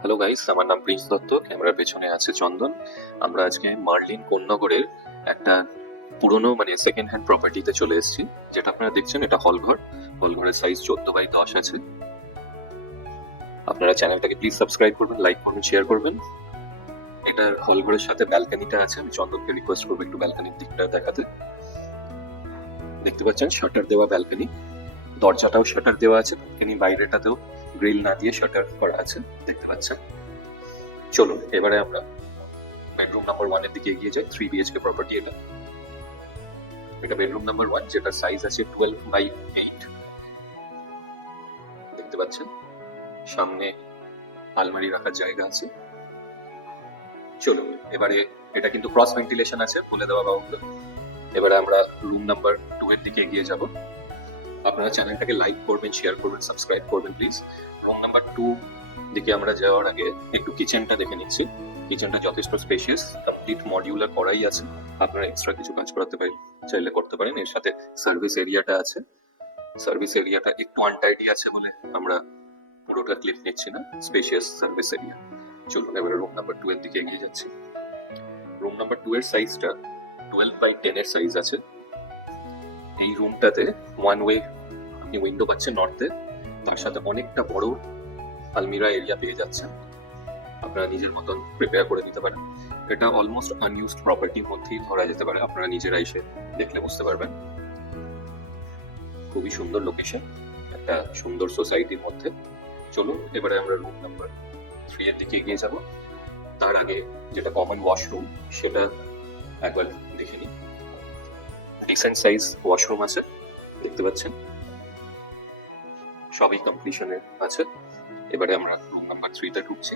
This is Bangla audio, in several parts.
হ্যালো গাইস, আমার নাম প্রিন্স দত্ত। ক্যামেরার পেছনে আছে চন্দন। আমরা আজকে মার্লিন কোন্নগরের একটা পুরনো সেকেন্ড হ্যান্ড প্রপার্টিতে চলে এসেছি। যেটা আপনারা দেখছেন, এটা হলঘর। হলঘরের সাইজ 14x10 আছে। আপনারা চ্যানেলটাকে প্লিজ সাবস্ক্রাইব করবেন, লাইক করবেন, শেয়ার করবেন। এটার হলঘরের সাথে ব্যালকনিটা আছে। আমি চন্দনকে রিকোয়েস্ট করবো একটু ব্যালকনির দিকটা দেখাতে। দেখতে পাচ্ছেন শাটার দেওয়া ব্যালকনি, দরজাটাও শাটার দেওয়া আছে। ব্যালকনি বাইরেটাতেও গ্রিল না দিয়ে শাটার করা আছে, দেখতে পাচ্ছেন। চলুন এবারে আমরা বেডরুম নাম্বার 1 এর দিকে এগিয়ে যাই। 3 BHK প্রপার্টি এটা। এটা বেডরুম নাম্বার 1, যেটা সাইজ আছে 12x8। দেখতে পাচ্ছেন সামনে আলমারি রাখার জায়গা আছে। চলুন এবারে, এটা কিন্তু ক্রস ভেন্টিলেশন আছে বলে দেওয়া বাহুল্য। এবারে আমরা রুম নাম্বার 2 এর দিকে এগিয়ে যাব। আপনারা চ্যানেলটাকে লাইক করবেন, শেয়ার করবেন, সাবস্ক্রাইব করবেন প্লিজ। রুম নাম্বার 2 দিকে আমরা যাওয়ার আগে একটু কিচেনটা দেখে নিচ্ছি। কিচেনটা যথেষ্ট স্পেশিয়াস, কমপ্লিট মডিউলার করাই আছে। আপনারা এক্সট্রা কিছু কাজ করাতে পারেন, চাইলে করতে পারেন। এর সাথে সার্ভিস এরিয়াটা আছে। সার্ভিস এরিয়াটা একটু আনটাইডি আছে বলে আমরা পুরোটা ক্লিপ নিচ্ছি না। Spacious service area. চলুন এবারে রুম নাম্বার 2 এর দিকে এগিয়ে যাচ্ছি। রুম নাম্বার 2 এর সাইজটা 12x10 এর সাইজ আছে। এই রুমটাতে ওয়ান ওয়ে আপনি উইন্ডো পাচ্ছেন নর্থে, তার সাথে অনেকটা বড় আলমিরা এরিয়া পেয়ে যাচ্ছেন। আপনারা নিজের মতন প্রিপেয়ার করে নিতে পারেন। এটা অলমোস্ট আনইউজড প্রপার্টির মধ্যেই ধরা যেতে পারে। আপনারা নিজেরা এসে দেখলে বুঝতে পারবেন। খুবই সুন্দর লোকেশন, একটা সুন্দর সোসাইটির মধ্যে। চলুন এবারে আমরা রুম নাম্বার 3 এর দিকে এগিয়ে যাব। তার আগে যেটা কমন ওয়াশরুম, সেটা একবার দেখে নিই। ডিসেন্ট সাইজ ওয়াশরুম আছে, দেখতে পাচ্ছেন। সবই কমপ্লিশনে আছে। এবারে আমরা রুম নাম্বার 3 তে ঢুকছি,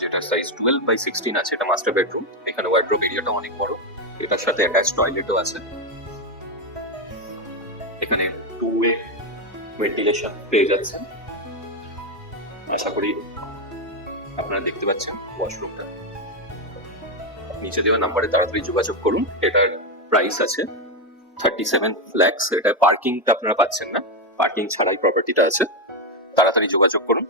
যেটা সাইজ 12x16 আছে। এটা মাস্টার বেডরুম। এখানে ওয়ার্ড্রোব এরিয়াটা অনেক বড়। এটার সাথে অ্যাটাচ টয়লেটও আছে। এখানে 2 ওয়ে ভেন্টিলেশন পেয়ে যাচ্ছেন। আশা করি আপনারা দেখতে পাচ্ছেন ওয়াশরুমটা। নিচে দেওয়া নাম্বারে তাড়াতাড়ি যোগাযোগ করুন। এটার প্রাইস আছে 37 lakhs। এটা পার্কিংটা আপনারা পাচ্ছেন না, পার্কিং ছাড়াই প্রপার্টিটা আছে। তাড়াতাড়ি যোগাযোগ করুন।